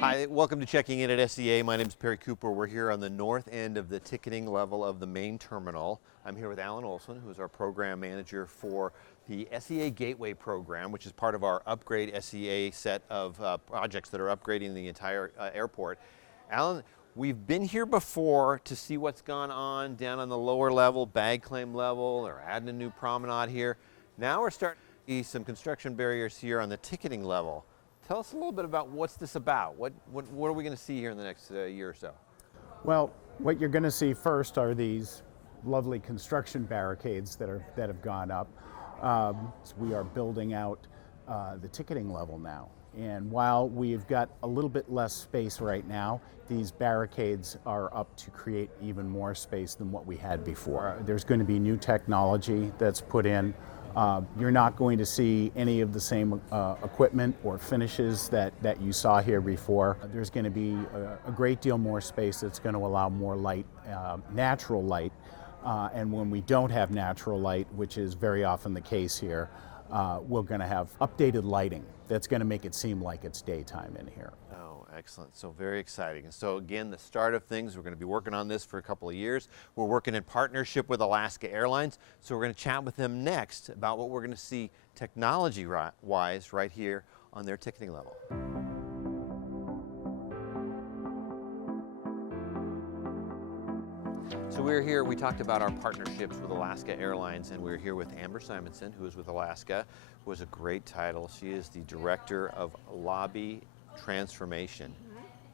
Hi, welcome to Checking In at SEA. My name is Perry Cooper. We're here on the north end of the ticketing level of the main terminal. I'm here with Alan Olson, who's our program manager for the SEA Gateway program, which is part of our Upgrade SEA set of projects that are upgrading the entire airport. Alan, we've been here before to see what's gone on down on the lower level, bag claim level. They're adding a new promenade here. Now we're starting to see some construction barriers here on the ticketing level. Tell us a little bit about what's this about. What are we going to see here in the next year or so? Well, what you're going to see first are these lovely construction barricades that have gone up. So we are building out the ticketing level now. And while we've got a little bit less space right now, these barricades are up to create even more space than what we had before. There's going to be new technology that's put in. You're not going to see any of the same equipment or finishes that you saw here before. There's going to be a great deal more space that's going to allow more light, natural light. And when we don't have natural light, which is very often the case here, we're going to have updated lighting that's going to make it seem like it's daytime in here. Oh, excellent. So very exciting. And so again, the start of things, we're going to be working on this for a couple of years. We're working in partnership with Alaska Airlines. So we're going to chat with them next about what we're going to see technology-wise right here on their ticketing level. So we're here, we talked about our partnerships with Alaska Airlines, and we're here with Amber Simonsen, who is with Alaska, who has a great title. She is the Director of Lobby Transformation.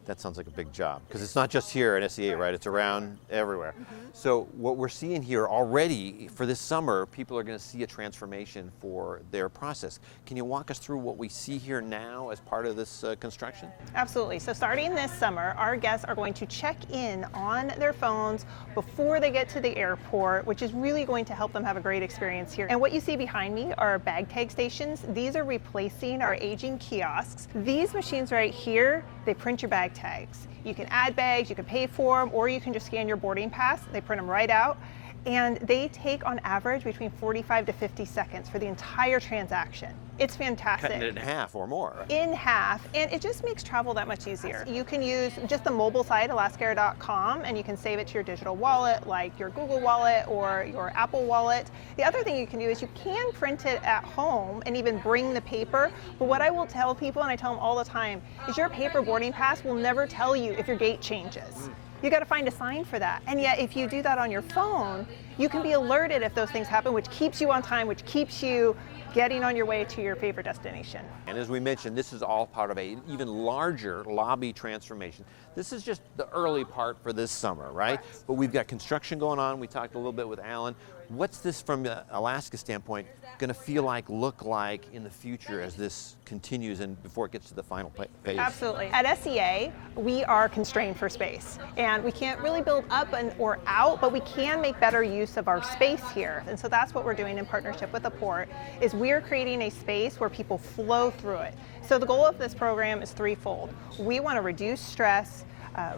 That sounds like a big job, because it's not just here at SEA, right? It's around everywhere. So what we're seeing here already for this summer, people are going to see a transformation for their process. Can you walk us through what we see here now as part of this construction? Absolutely. So starting this summer, our guests are going to check in on their phones before they get to the airport, which is really going to help them have a great experience here. And what you see behind me are bag tag stations. These are replacing our aging kiosks. These machines right here, they print your bag tags. You can add bags, you can pay for them, or you can just scan your boarding pass. They print them right out. And they take on average between 45 to 50 seconds for the entire transaction. It's fantastic. Cutting it in half or more. In half, and it just makes travel that much easier. You can use just the mobile site, alaskaair.com, and you can save it to your digital wallet, like your Google Wallet or your Apple Wallet. The other thing you can do is you can print it at home and even bring the paper, but what I will tell people, and I tell them all the time, is your paper boarding pass will never tell you if your gate changes. You got to find a sign for that. And yet, if you do that on your phone, you can be alerted if those things happen, which keeps you on time, which keeps you getting on your way to your favorite destination. And as we mentioned, this is all part of an even larger lobby transformation. This is just the early part for this summer, right? But we've got construction going on. We talked a little bit with Alan. What's this from Alaska standpoint going to feel like, look like in the future as this continues and before it gets to the final phase? Absolutely. At SEA, we are constrained for space, and we can't really build up or out, but we can make better use of our space here. And so that's what we're doing in partnership with the port, is we're creating a space where people flow through it. So the goal of this program is threefold. We want to reduce stress,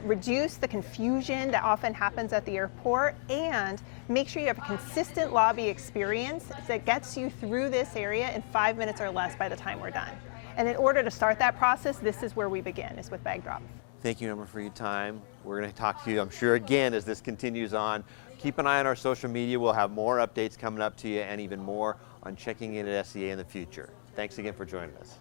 reduce the confusion that often happens at the airport, and make sure you have a consistent lobby experience that gets you through this area in 5 minutes or less by the time we're done. And in order to start that process, this is where we begin, is with bag drop. Thank you, Amber, for your time. We're going to talk to you, I'm sure, again as this continues on. Keep an eye on our social media. We'll have more updates coming up to you and even more on Checking In at SEA in the future. Thanks again for joining us.